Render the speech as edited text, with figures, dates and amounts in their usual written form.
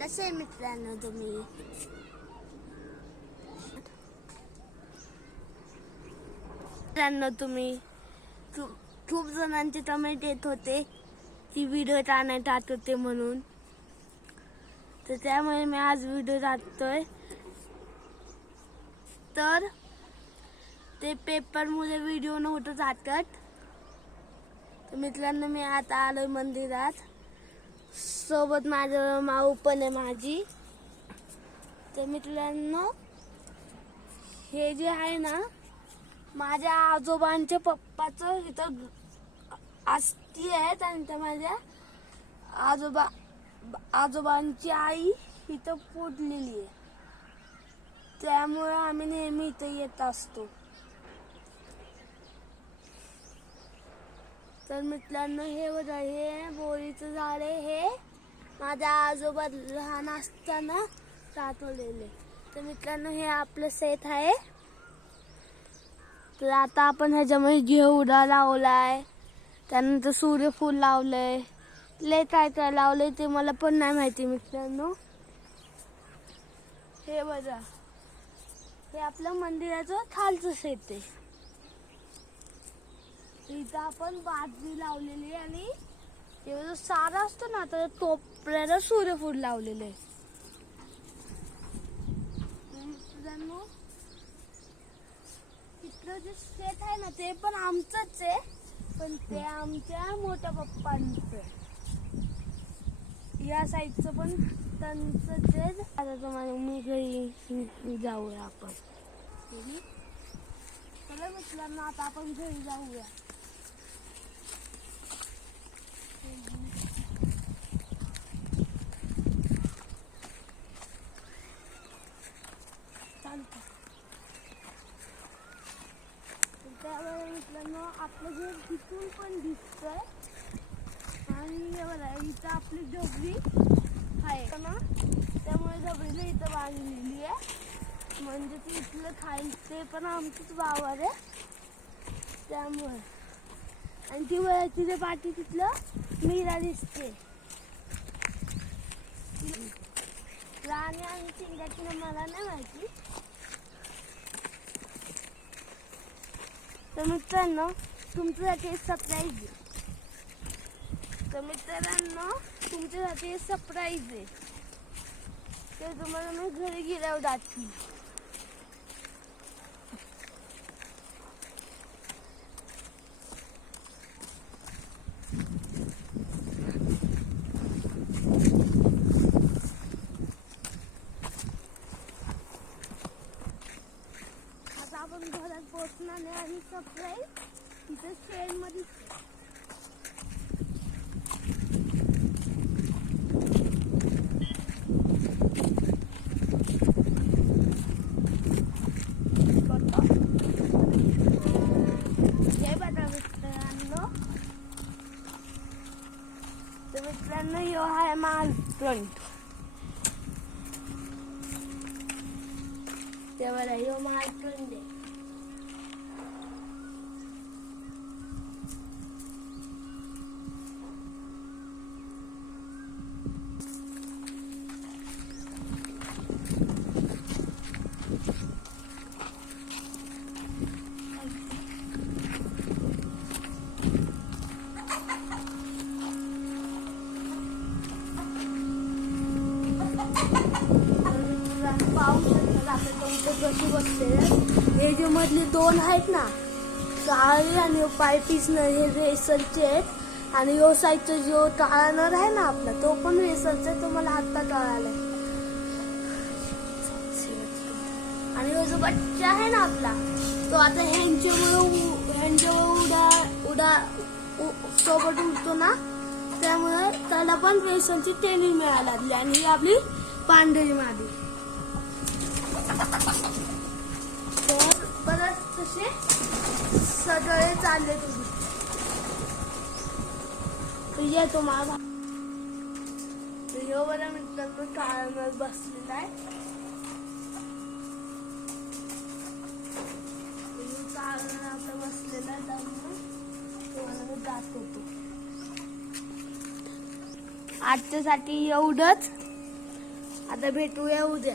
कसे मित्रांनो तुम्ही? मित्रांनो तुम्ही खूप जणांचे कमेंट येत होते की व्हिडिओ का नाही टाकते म्हणून, तर त्यामुळे मी आज व्हिडिओ टाकतोय. तर ते पेपरमुळे व्हिडिओ नव्हतं टाकत. तर मित्रांनो मी आता आलोय मंदिरात, सोबत माझं माऊ पण आहे माझी. तर मित्रांनो हे जे आहे ना, माझ्या आजोबांच्या पप्पाचं इथं अस्थी आहेत आणि त्या माझ्या आजोबांची आई इथं पोटलेली आहे. त्यामुळे आम्ही नेहमी इथं येत असतो. तर मित्रांनो हे बघा, हे बोरीचं झाड आहे. हे माझ्या आजोबा लहान असताना साठवलेले. तर मित्रांनो हे आपलं शेत आहे. तर आता आपण ह्याच्यामध्ये घेवडा लावलाय, त्यानंतर सूर्यफूल लावलंय, लय काय काय लावलंय ते मला पण नाही माहिती मित्रांनो. हे बघा, हे आपलं मंदिराचं खालचं शेत आहे. इथं आपण बाजरी लावलेली आहे आणि हे जो सारा असतो ना, तर टोपल्याला सूर्यफूल लावलेले आहे. मित्रांनो तिथलं जे शेत आहे ना ते पण आमचंच आहे, पण ते आमच्या मोठ्या पप्पांचं. या साईडचं पण त्यांचंच आहे. आता तुम्हाला मी घरी जाऊया आपण. चला मित्रांनो आता आपण घरी जाऊया. त्यावेळेला मित्रांनो आपलं घर तिथून पण दिसतंय आणि इथं आपली डबरी आहे ना, त्यामुळे डबरीला इथं बांधलेली आहे. म्हणजे ती इथलं खाईल ते पण आमचंच वावर आहे त्यामुळे. आणि ती तिथे पाठी तिथलं मीरा दिसते. राणी आणि चिंगाची मला नाही माहिती. तर मित्रांनो तुमच्यासाठी सरप्राईज आहे. सरप्राईज आहे. ते तुम्हाला मी घरी गेल्यावर दाखवीन. आता आपण घरात पोहोचणार नाही आणि सरप्राईज तिथे शेडमध्ये. मित्रांनो यो आहे माल फ्रंट. तेव्हा यो माल फ्रंट आहे. हे जे मधले दोन आहेत ना, काळे आणि पायपीस हे रेसरचे आहेत. आणि यो साईडचा जो काळा नर आहे ना आपला, तो पण रेसरचा. तो मला आत्ता कळालाय. आणि जो बच्चा आहे ना आपला, तो आता ह्यांच्यामुळे सोबत उडतो ना, त्यामुळे त्याला पण रेसरची ट्रेनिंग मिळायला लागली. आणि ही आपली पांढरी मादी. तर परत तसे सगळे चालले तुम्ही तुम्हाला. यो बरं मित्रांनो काळावर बसलेला आहे. आता बसलेला तुम्हाला मी दाखवतो. आजच्यासाठी एवढंच. आता भेटूया उद्या.